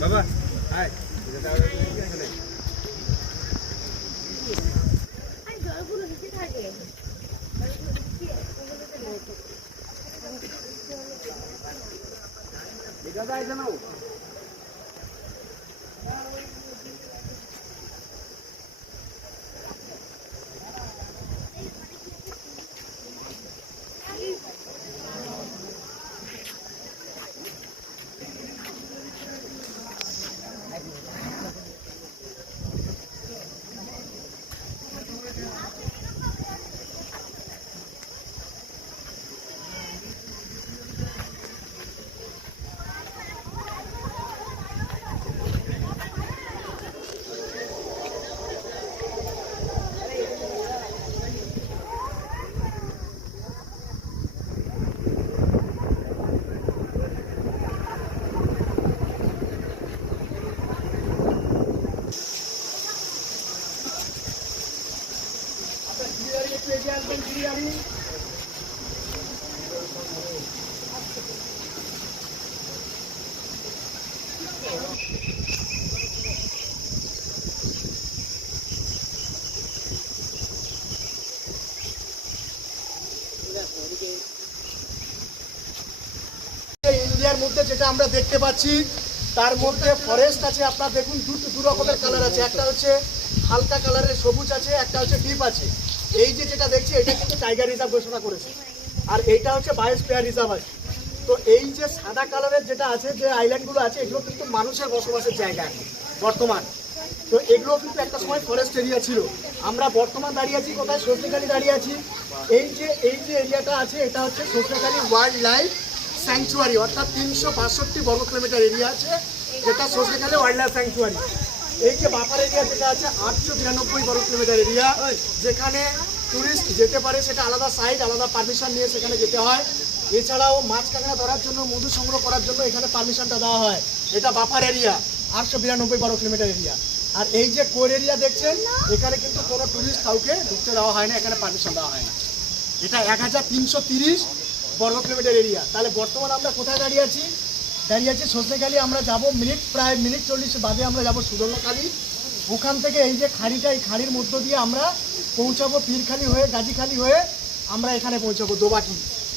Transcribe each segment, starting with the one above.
বাবা জানাও ইন্ডিয়ার মধ্যে যেটা আমরা দেখতে পাচ্ছি তার মধ্যে ফরেস্ট আছে। আপনারা দেখুন দু রকমের কালার আছে, একটা হচ্ছে হালকা কালারের সবুজ আছে, একটা হচ্ছে ডিপ আছে। এই যে যেটা দেখছি এটা কিন্তু টাইগার রিজার্ভ ঘোষণা করেছে, আর এইটা হচ্ছে বায়োস্ফিয়ার রিজার্ভ আছে। তো এই যে সাদা কালারের যেটা আছে, যে আইল্যান্ডগুলো আছে, এগুলো কিন্তু মানুষের বসবাসের জায়গা বর্তমান। তো এগুলো কিন্তু একটা সময় ফরেস্ট এরিয়া ছিল। আমরা বর্তমান দাঁড়িয়ে আছি কোথায়? সজনেখালি দাঁড়িয়ে আছি। এই যে এরিয়াটা আছে এটা হচ্ছে সজনেখালি ওয়াইল্ড লাইফ স্যাংচুয়ারি, অর্থাৎ 362 বর্গ কিলোমিটার এরিয়া আছে, যেটা সজনেখালি ওয়াইল্ড লাইফ স্যাংচুয়ারি। এই যে বাফার এরিয়া যেটা আছে 892 বর্গ কিলোমিটার এরিয়া, যেখানে টুরিস্ট যেতে পারে, সেটা আলাদা সাইট, আলাদা পারমিশন নিয়ে সেখানে যেতে হয়। এছাড়াও মাছ কাঁকড়া ধরার জন্য, মধু সংগ্রহ করার জন্য এখানে পারমিশনটা দেওয়া হয়। এটা বাফার এরিয়া 892 বর্গ কিলোমিটার এরিয়া। আর এই যে কোর এরিয়া দেখছেন, এখানে কিন্তু কোনো টুরিস্ট কাউকে ঢুকতে দেওয়া হয় না, এখানে পারমিশন দেওয়া হয় না। এটা 1330 বর্গ কিলোমিটার এরিয়া। তাহলে বর্তমানে আমরা কোথায় দাঁড়িয়ে আছি? সজনেখালি। আমরা যাব প্রায় মিনিট 40 বাদে আমরা যাব সুদর্ণখালি। ওখান থেকে এই যে খাড়িটা, এই খাড়ির মধ্য দিয়ে আমরা পৌঁছাবো পীরখালি হয়ে, গাজীখালি হয়ে আমরা এখানে পৌঁছাবো দোবাকি।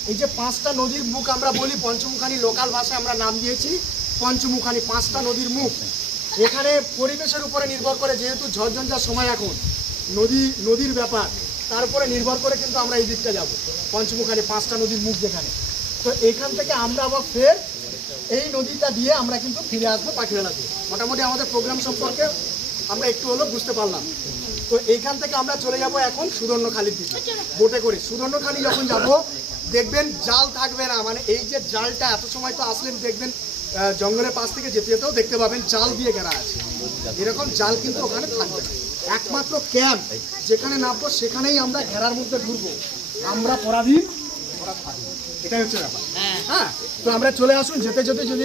এই যে 5টা নদীর মুখ আমরা বলি, পঞ্চমুখানি লোকাল ভাষায় আমরা নাম দিয়েছি পঞ্চমুখানি, 5টা নদীর মুখ। এখানে পরিবেশের উপরে নির্ভর করে, যেহেতু ঝড়ঝঞ্ঝার সময় এখন, নদীর ব্যাপার, তার উপরে নির্ভর করে কিন্তু আমরা এই দিকটা যাব পঞ্চমুখানি, 5টা নদীর মুখ যেখানে। তো এখান থেকে আমরা আবার ফের এই নদীটা দিয়ে আমরা কিন্তু ফিরে আসবো পাখিরালাতে। মোটামুটি আমাদের প্রোগ্রাম সম্পর্কে আমরা একটু হলেও বুঝতে পারলাম। তো এইখান থেকে আমরা চলে যাব এখন সুদর্ণখালির দিকে বোটে করে। সুদর্ণখালি যখন যাব দেখবেন জাল থাকবে না, মানে এই যে জালটা, এত সময় তো আসলেন দেখবেন জঙ্গলের পাশ থেকে যেতে যেতেও দেখতে পাবেন জাল দিয়ে ঘেরা আছে, এরকম জাল কিন্তু ওখানে থাকবে না। একমাত্র ক্যাম্প যেখানে নামবো সেখানেই আমরা ঘেরার মধ্যে ঢুকবো। আমরা পরাধীন, এটাই হচ্ছে ব্যাপার। হ্যাঁ, তো আমরা চলে আসুন। যেতে যেতে যদি